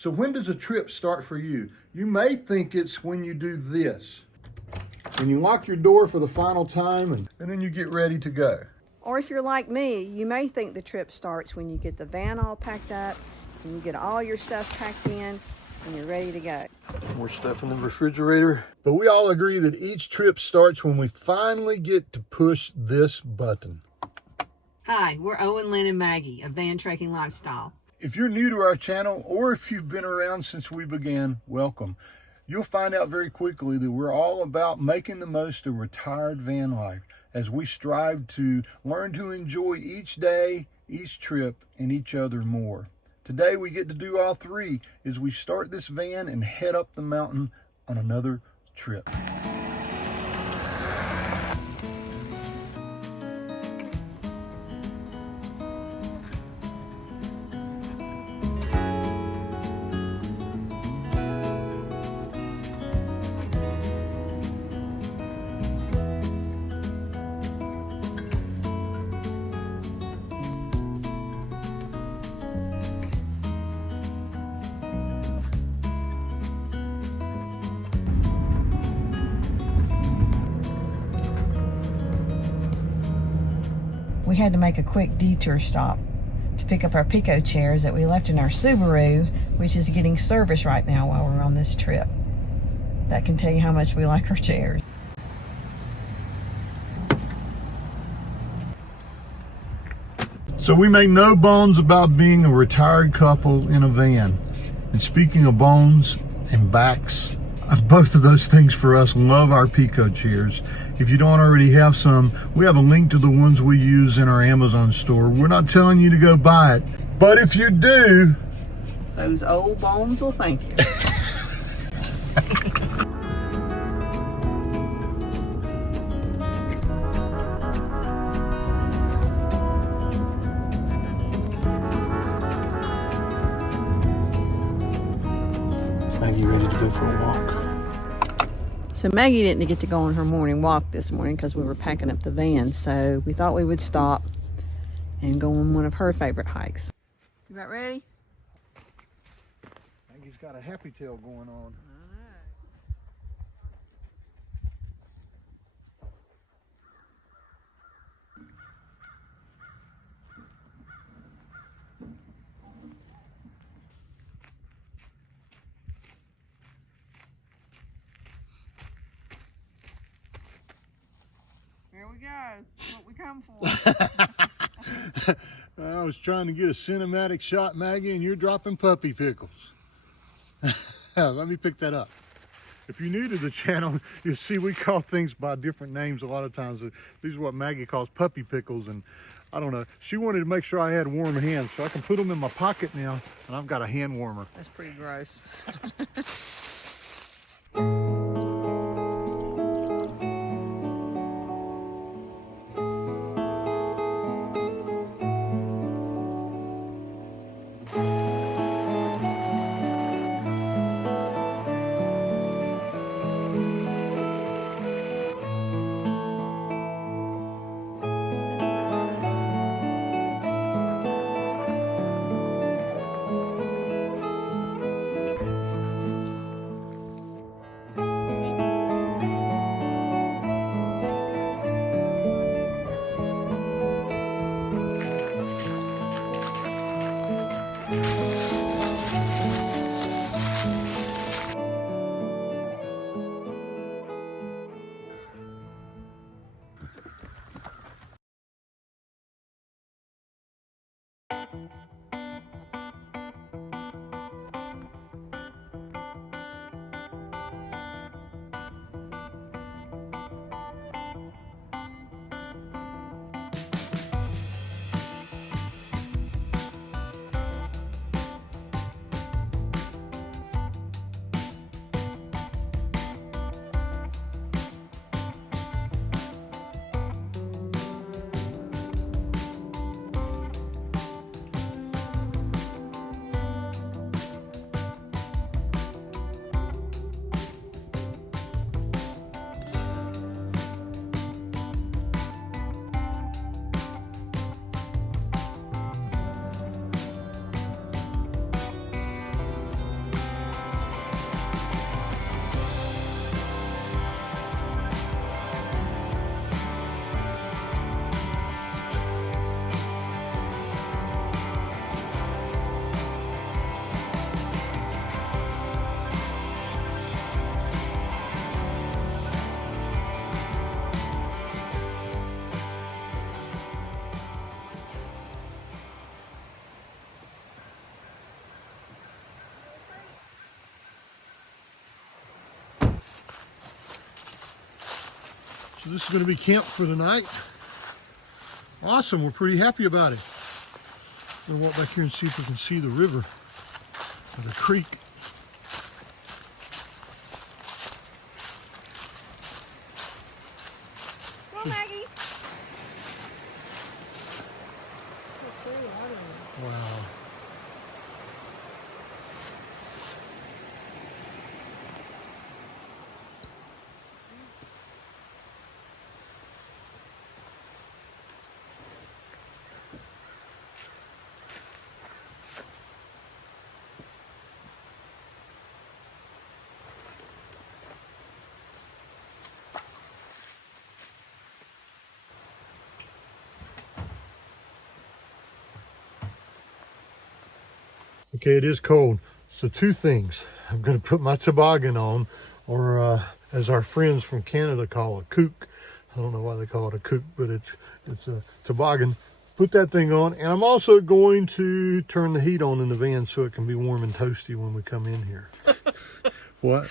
So when does a trip start for you? You may think it's when you do this. When you lock your door for the final time and then you get ready to go. Or if you're like me, you may think the trip starts when you get the van all packed up and you get all your stuff packed in and you're ready to go. More stuff in the refrigerator. But we all agree that each trip starts when we finally get to push this button. Hi, we're Owen, Lynn, and Maggie of Van Trekking Lifestyle. If you're new to our channel or if you've been around since we began, welcome. You'll find out very quickly that we're all about making the most of retired van life as we strive to learn to enjoy each day, each trip, and each other more. Today we get to do all three as we start this van and head up the mountain on another trip. We had to make a quick detour stop to pick up our Picco chairs that we left in our Subaru, which is getting service right now while we're on this trip. That can tell you how much we like our chairs. So we make no bones about being a retired couple in a van. And speaking of bones and backs, both of those things for us, love our Picco chairs. If you don't already have some, we have a link to the ones we use in our Amazon store. We're not telling you to go buy it, but if you do, Those old bones will thank you. Maggie ready to go for a walk. So Maggie didn't get to go on her morning walk this morning because we were packing up the van. So we thought we would stop and go on one of her favorite hikes. You about ready? Maggie's got a happy tail going on. Here we go. What we come for. I was trying to get a cinematic shot, Maggie, and you're dropping puppy pickles. Let me pick that up. If you're new to the channel, you'll see we call things by different names a lot of times. These are what Maggie calls puppy pickles, and I don't know. She wanted to make sure I had warm hands, so I can put them in my pocket now, and I've got a hand warmer. That's pretty gross. So this is going to be camp for the night. Awesome, we're pretty happy about it. I'm going to walk back here and see if we can see the river or the creek. Come on, Maggie. Wow. Okay, it is cold. So two things. I'm going to put my toboggan on, or as our friends from Canada call a kook. I don't know why they call it a kook, but it's a toboggan. Put that thing on, and I'm also going to turn the heat on in the van so it can be warm and toasty when we come in here. What?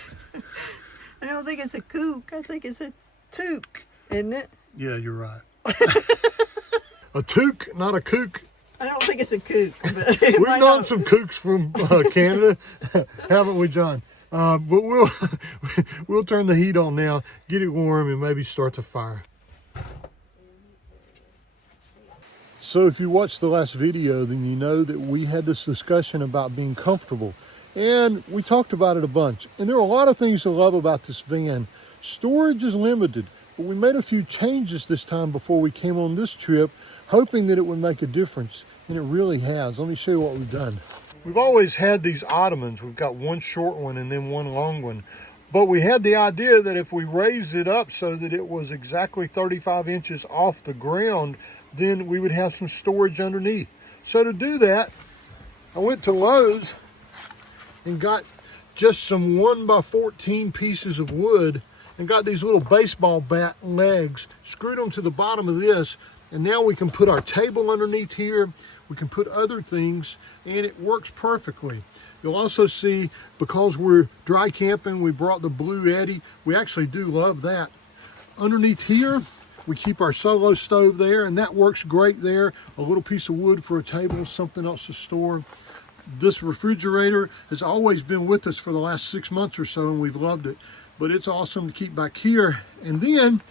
I don't think it's a kook. I think it's a toque, isn't it? Yeah, you're right. A toque, not a kook. I don't think it's a kook. But We've known some kooks from Canada, haven't we, John? But we'll turn the heat on now, get it warm, and maybe start the fire. So if you watched the last video, then you know that we had this discussion about being comfortable. And we talked about it a bunch. And there are a lot of things to love about this van. Storage is limited, but we made a few changes this time before we came on this trip, hoping that it would make a difference. And it really has. Let me show you what we've done. We've always had these ottomans. We've got one short one and then one long one. But we had the idea that if we raised it up so that it was exactly 35 inches off the ground, then we would have some storage underneath. So to do that, I went to Lowe's and got just some 1x14 pieces of wood and got these little baseball bat legs, screwed them to the bottom of this, and now we can put our table underneath here. We can put other things, and it works perfectly. You'll also see, because we're dry camping, we brought the Blue Eddy. We actually do love that. Underneath here, we keep our solo stove there, and that works great there. A little piece of wood for a table, something else to store. This refrigerator has always been with us for the last 6 months or so, and we've loved it. But it's awesome to keep back here. And then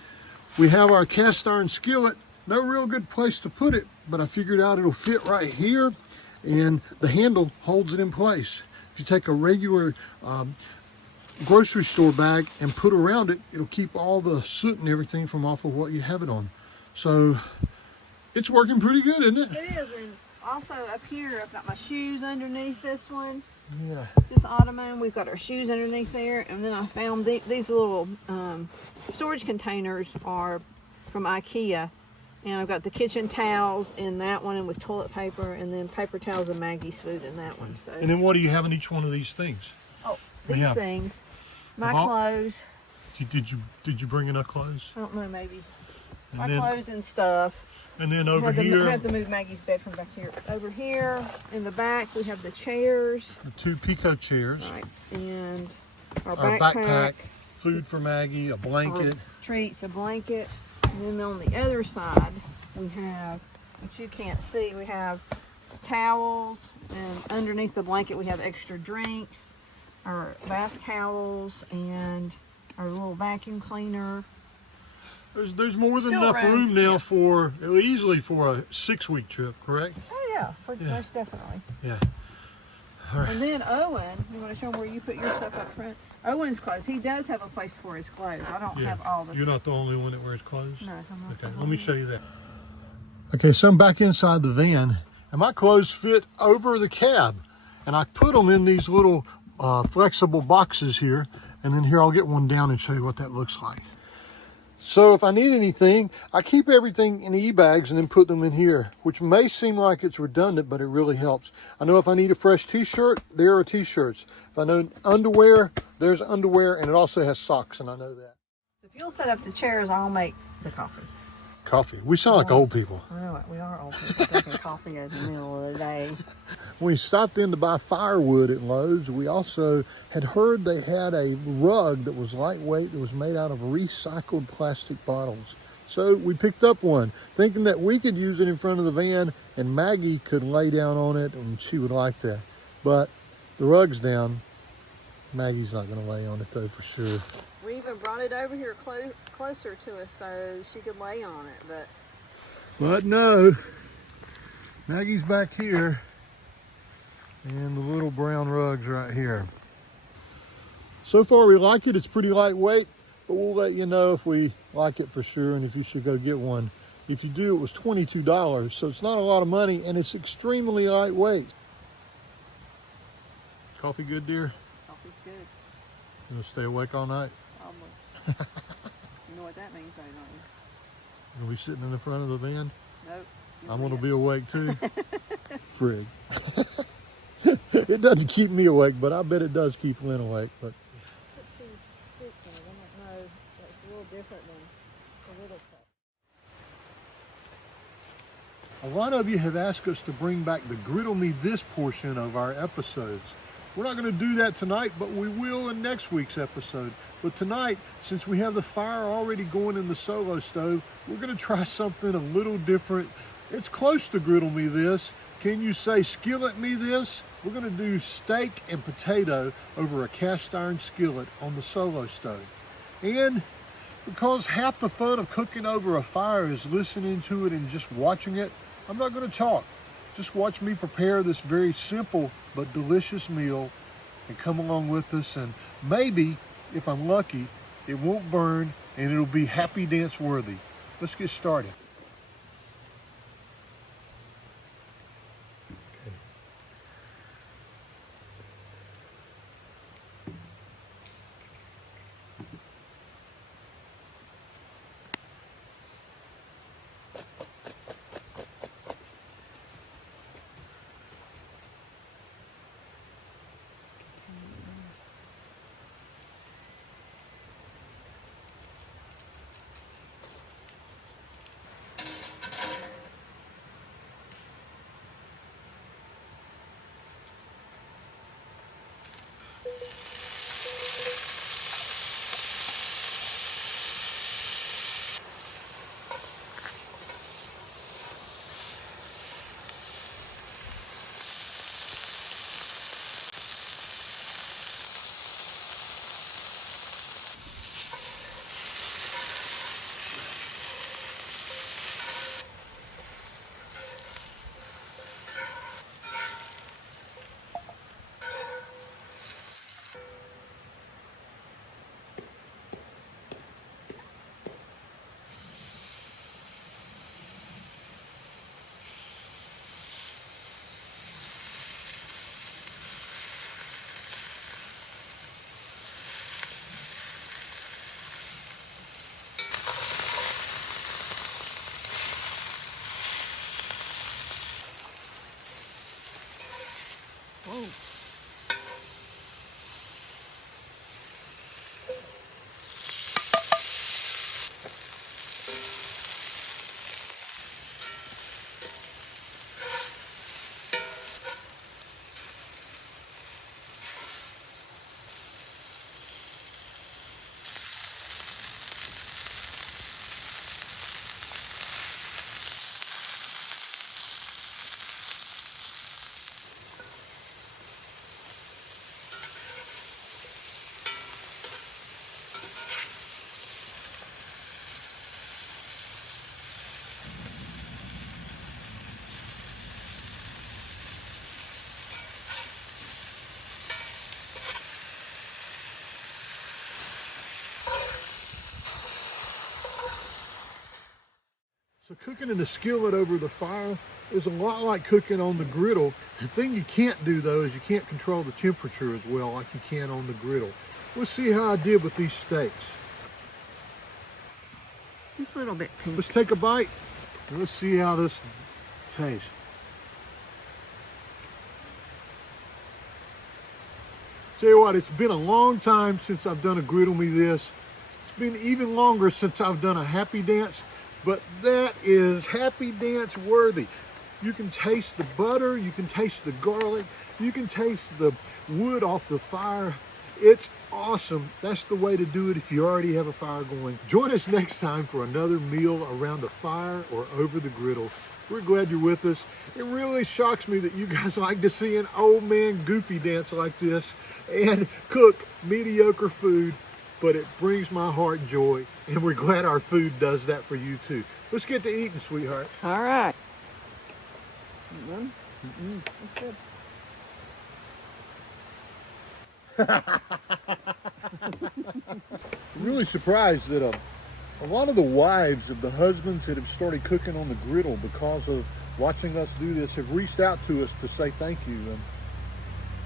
we have our cast iron skillet. No real good place to put it, but I figured out it'll fit right here, and the handle holds it in place. If you take a regular grocery store bag and put around it, it'll keep all the soot and everything from off of what you have it on. So it's working pretty good, isn't it? It is, and also up here, I've got my shoes underneath this one. Yeah. This ottoman, we've got our shoes underneath there, and then I found these little storage containers are from IKEA. And I've got the kitchen towels in that one, and with toilet paper, and then paper towels and Maggie's food in that one. So. And then what do you have in each one of these things? Oh, these things. My clothes. Did you bring enough clothes? I don't know, maybe. And my then, clothes and stuff. And then over here. I have to move Maggie's bed from back here. Over here in the back, we have the chairs. The two Picco chairs. Right. And our backpack. Food for Maggie, a blanket. Treats, a blanket. And then on the other side, we have, which you can't see, we have towels, and underneath the blanket we have extra drinks, our bath towels, and our little vacuum cleaner. There's more than enough room now for, easily for a 6-week trip, correct? Oh yeah, most definitely. Yeah. All right. And then Owen, you want to show him where you put your stuff up front? Owen's clothes. He does have a place for his clothes. I don't have all this. You're not the only one that wears clothes? No, I'm not. Okay, let me show you that. Okay, so I'm back inside the van, and my clothes fit over the cab. And I put them in these little flexible boxes here. And then here, I'll get one down and show you what that looks like. So if I need anything, I keep everything in e-bags and then put them in here, which may seem like it's redundant, but it really helps. I know if I need a fresh t-shirt, there are t-shirts. If I know underwear, there's underwear, and it also has socks, and I know that. If you'll set up the chairs, I'll make the coffee. Coffee. We sound like old people. I know it. We are old people drinking coffee in the middle of the day. We stopped in to buy firewood at Lowe's. We also had heard they had a rug that was lightweight that was made out of recycled plastic bottles. So we picked up one, thinking that we could use it in front of the van and Maggie could lay down on it and she would like that. But the rug's down. Maggie's not going to lay on it though for sure. We even brought it over here closer to us so she could lay on it, But no, Maggie's back here and the little brown rug's right here. So far we like it. It's pretty lightweight, but we'll let you know if we like it for sure and if you should go get one. If you do, it was $22, so it's not a lot of money and it's extremely lightweight. Coffee good, dear? coffee's good. You gonna stay awake all night? Probably. You know what that means, though, don't you? You gonna be sitting in the front of the van? Nope. I'm gonna be awake too. Frig. It doesn't keep me awake, but I bet it does keep Lynn awake. But Put two sticks in it. I don't know. That's a little different than the little cup. a lot of you have asked us to bring back the Griddle Me This portion of our episodes. We're not going to do that tonight, but we will in next week's episode. But tonight, since we have the fire already going in the solo stove, we're going to try something a little different. It's close to Griddle Me This. Can you say skillet me this? We're going to do steak and potato over a cast iron skillet on the solo stove. And because half the fun of cooking over a fire is listening to it and just watching it, I'm not going to talk. Just watch me prepare this very simple but delicious meal and come along with us, and maybe, if I'm lucky, it won't burn and it'll be happy dance worthy. Let's get started. Whoa. So cooking in a skillet over the fire is a lot like cooking on the griddle. The thing you can't do though is you can't control the temperature as well like you can on the griddle. Let's see how I did with these steaks. Just a little bit pink. Let's take a bite and let's see how this tastes. Tell you what, it's been a long time since I've done a Griddle Me This. It's been even longer since I've done a happy dance, but that is happy dance worthy. You can taste the butter, you can taste the garlic, you can taste the wood off the fire. It's awesome. That's the way to do it if you already have a fire going. Join us next time for another meal around a fire or over the griddle. We're glad you're with us. It really shocks me that you guys like to see an old man goofy dance like this and cook mediocre food, but it brings my heart joy, and we're glad our food does that for you too. Let's get to eating, sweetheart. All right. That's good. I'm really surprised that a lot of the wives of the husbands that have started cooking on the griddle because of watching us do this have reached out to us to say thank you. And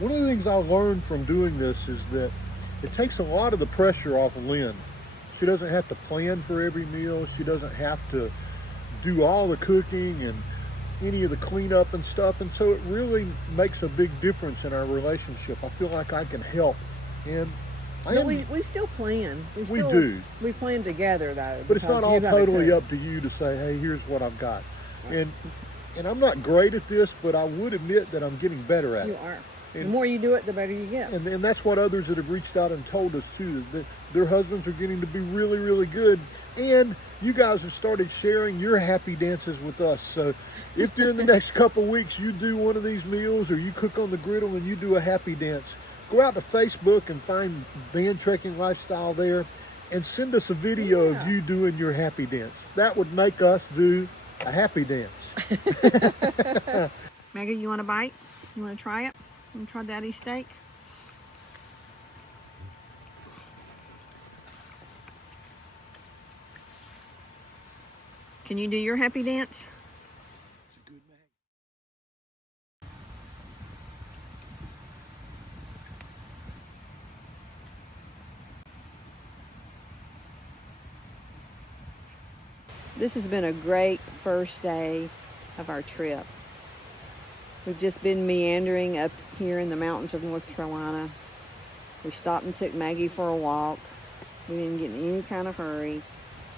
one of the things I learned from doing this is that it takes a lot of the pressure off of Lynn. She doesn't have to plan for every meal. She doesn't have to do all the cooking and any of the cleanup and stuff, and so it really makes a big difference in our relationship. I feel like I can help, and we still plan. We do. We plan together though. But it's not all totally up to you to say, hey, here's what I've got. Right. And I'm not great at this, but I would admit that I'm getting better at it. You are. The more you do it, the better you get. And that's what others that have reached out and told us too, that their husbands are getting to be really, really good. And you guys have started sharing your happy dances with us. So if during the next couple weeks you do one of these meals or you cook on the griddle and you do a happy dance, go out to Facebook and find Van Trekking Lifestyle there and send us a video of you doing your happy dance. That would make us do a happy dance. Maggie, you want a bite? You want to try it? You want to try Daddy's steak? Can you do your happy dance? This has been a great first day of our trip. We've just been meandering up here in the mountains of North Carolina. We stopped and took Maggie for a walk. We didn't get in any kind of hurry.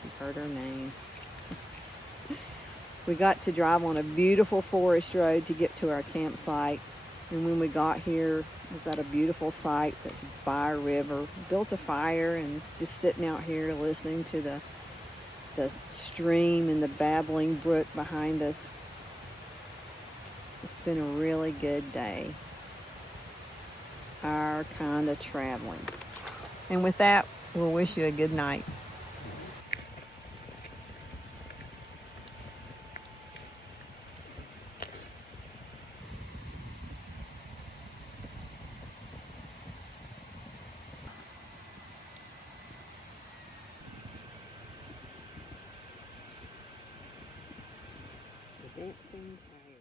She heard her name. We got to drive on a beautiful forest road to get to our campsite. And when we got here, we've got a beautiful site that's by a river. Built a fire and just sitting out here listening to the stream and the babbling brook behind us. It's been a really good day. Our kind of traveling. And with that, we'll wish you a good night. Dancing fire.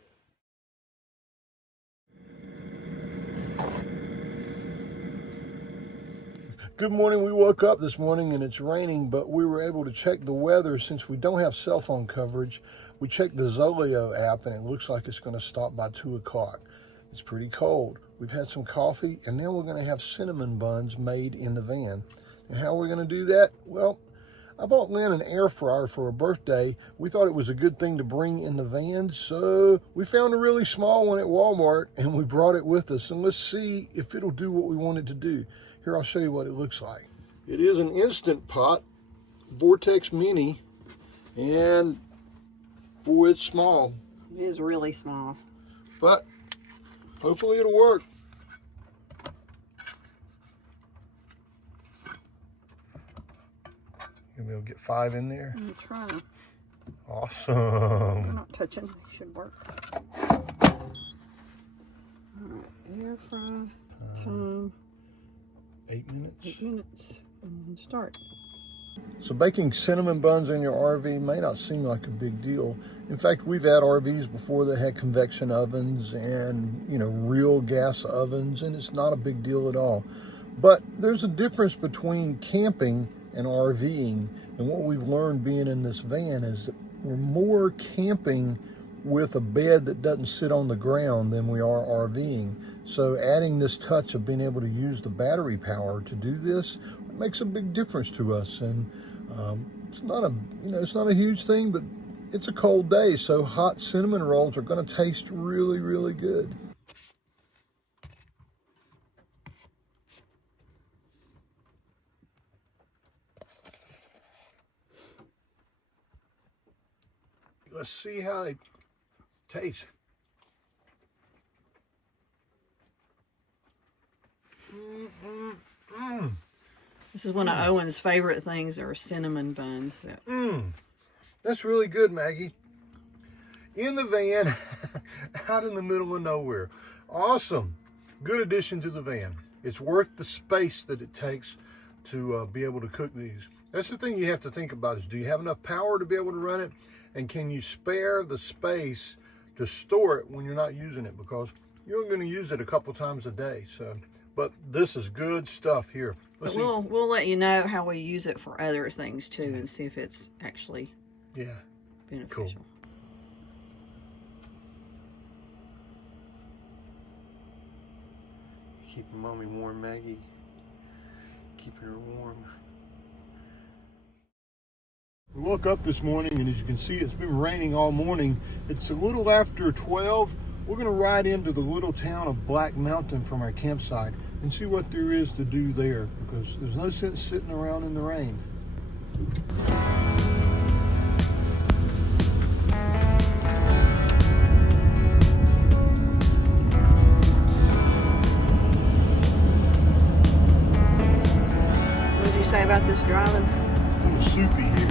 Good morning. We woke up this morning and it's raining, but we were able to check the weather since we don't have cell phone coverage. We checked the Zoleo app and it looks like it's going to stop by 2 o'clock. It's pretty cold. We've had some coffee and now we're going to have cinnamon buns made in the van. And how are we going to do that? Well, I bought Lynn an air fryer for her birthday. We thought it was a good thing to bring in the van, so we found a really small one at Walmart and we brought it with us. And let's see if it'll do what we want it to do. Here, I'll show you what it looks like. It is an Instant Pot, Vortex Mini, and boy, it's small. It is really small. But hopefully it'll work. You'll be able to get 5 in there? I'm trying. Awesome. I'm not touching. It should work. All right, air fry, time. 8 minutes. 8 minutes. And start. So baking cinnamon buns in your RV may not seem like a big deal. In fact, we've had RVs before that had convection ovens and, real gas ovens, and it's not a big deal at all. But there's a difference between camping and RVing, and what we've learned being in this van is that we're more camping with a bed that doesn't sit on the ground than we are RVing. So adding this touch of being able to use the battery power to do this makes a big difference to us. And it's not a, it's not a huge thing, but it's a cold day, so hot cinnamon rolls are going to taste really, really good. Let's see how they taste. This is one of Owen's favorite things, are cinnamon buns. That's really good, Maggie. In the van, out in the middle of nowhere. Awesome. Good addition to the van. It's worth the space that it takes to be able to cook these. That's the thing you have to think about, is do you have enough power to be able to run it? And can you spare the space to store it when you're not using it? Because you're going to use it a couple times a day. So, but this is good stuff here. But we'll let you know how we use it for other things too, and see if it's actually beneficial. Cool. Keeping mommy warm, Maggie. Keeping her warm. We woke up this morning, and as you can see, it's been raining all morning. It's a little after 12. We're going to ride into the little town of Black Mountain from our campsite and see what there is to do there, because there's no sense sitting around in the rain. What did you say about this driving? A little soupy here.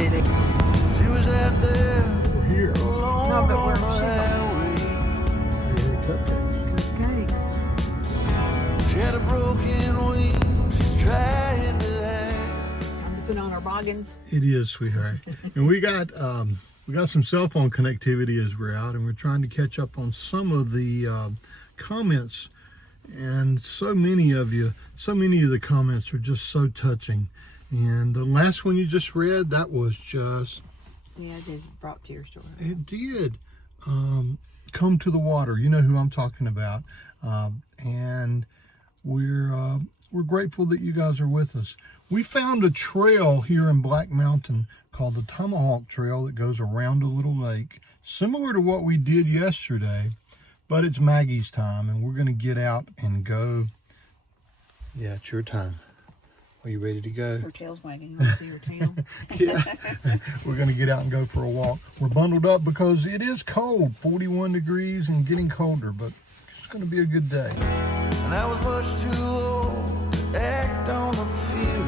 She was out there. We're here. No, but we're Cupcakes. cupcakes. She had a broken wing. She's trying to hang. Time to put on our boggins. It is, sweetheart. And we got some cell phone connectivity as we're out, and we're trying to catch up on some of the comments. And so many of the comments are just so touching. And the last one you just read, that was just... Yeah, it just brought tears to her. It did. Come to the water. You know who I'm talking about. And we're grateful that you guys are with us. We found a trail here in Black Mountain called the Tomahawk Trail that goes around a little lake, similar to what we did yesterday, but it's Maggie's time, and we're going to get out and go. Yeah, it's your time. Are you ready to go? Her tail's wagging. You want to see her tail? Yeah. We're going to get out and go for a walk. We're bundled up because it is cold, 41 degrees and getting colder, but it's going to be a good day. And I was much too old to act on a feeling.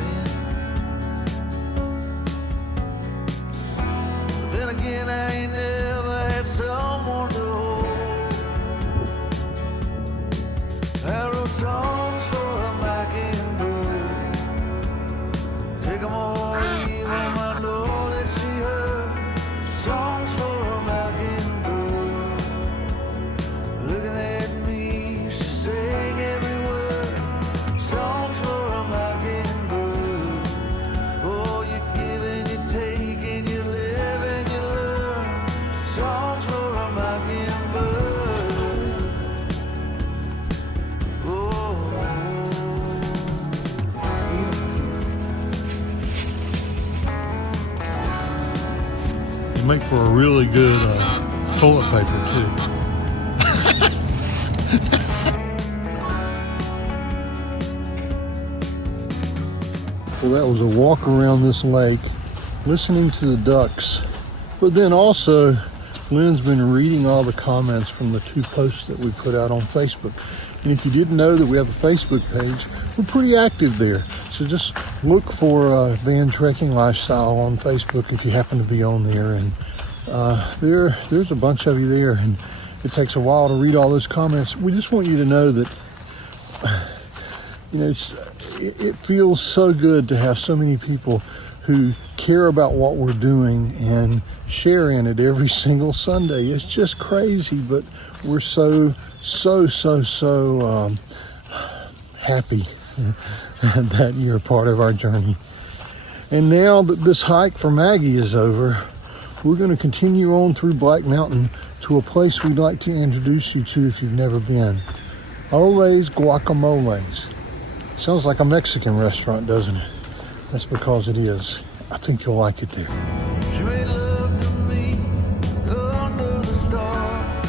But then again, I ain't never had someone to hold. I wrote songs for a mockingbird. Take them all, leave them, I know that she heard. Songs for a mockingbird. Looking at me, she sang every word. Songs for a mockingbird. Oh, you give and you take, and you live and you learn. Songs for a mockingbird. It make for a really good toilet paper too. Well, that was a walk around this lake, listening to the ducks. But then also, Lynn's been reading all the comments from the 2 posts that we put out on Facebook. And if you didn't know that we have a Facebook page, we're pretty active there. So just look for Van Trekking Lifestyle on Facebook if you happen to be on there. And there's a bunch of you there, and it takes a while to read all those comments. We just want you to know that, it feels so good to have so many people who care about what we're doing and share in it every single Sunday. It's just crazy, but we're so happy that you're a part of our journey. And now that this hike for Maggie is over, we're going to continue on through Black Mountain to a place we'd like to introduce you to if you've never been. Ole's Guacamoles. Sounds like a Mexican restaurant, doesn't it? That's because it is. I think you'll like it there. She made love to me under the stars.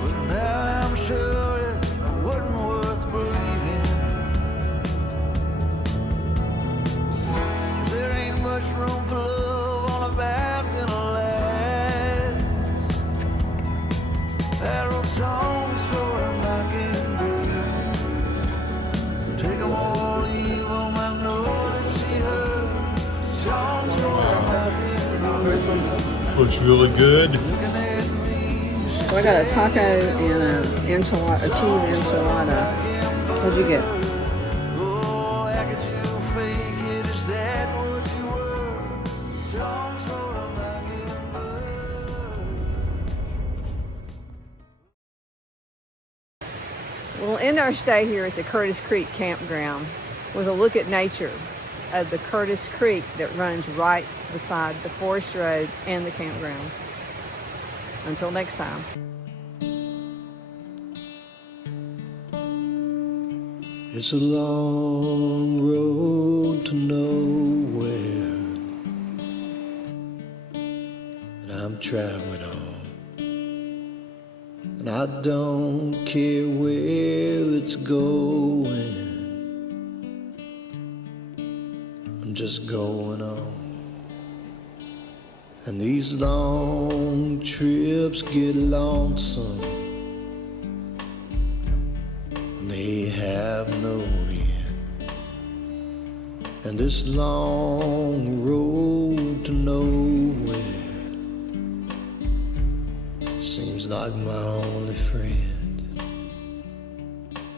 But now I'm sure it wasn't worth believing. 'Cause there ain't much room for love on a mountain of land. Arrow songs for a mockingbird. Take 'em all, leave 'em, I know that she heard. Songs for a mockingbird. Looks really good. Looking at me, So I got a taco and a enchilada, a cheese enchilada. What'd you get? oh, how could you fake it? Is that what you were? Songs for a mockingbird. We'll end our stay here at the Curtis Creek Campground with a look at nature of the Curtis Creek that runs right beside the forest road and the campground. Until next time. It's a long road to nowhere that I'm traveling on, and I don't care where it's going, I'm just going on. And these long trips get lonesome, and they have no end. And this long road to nowhere seems like my only friend.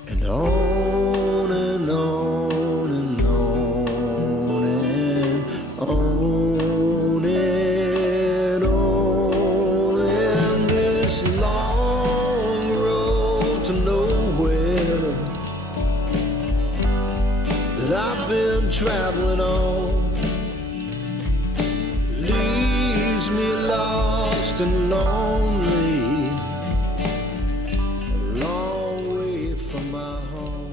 And on and on and on and on and on, and this long road to nowhere that I've been traveling on leaves me lost and lonely, a long way from my home.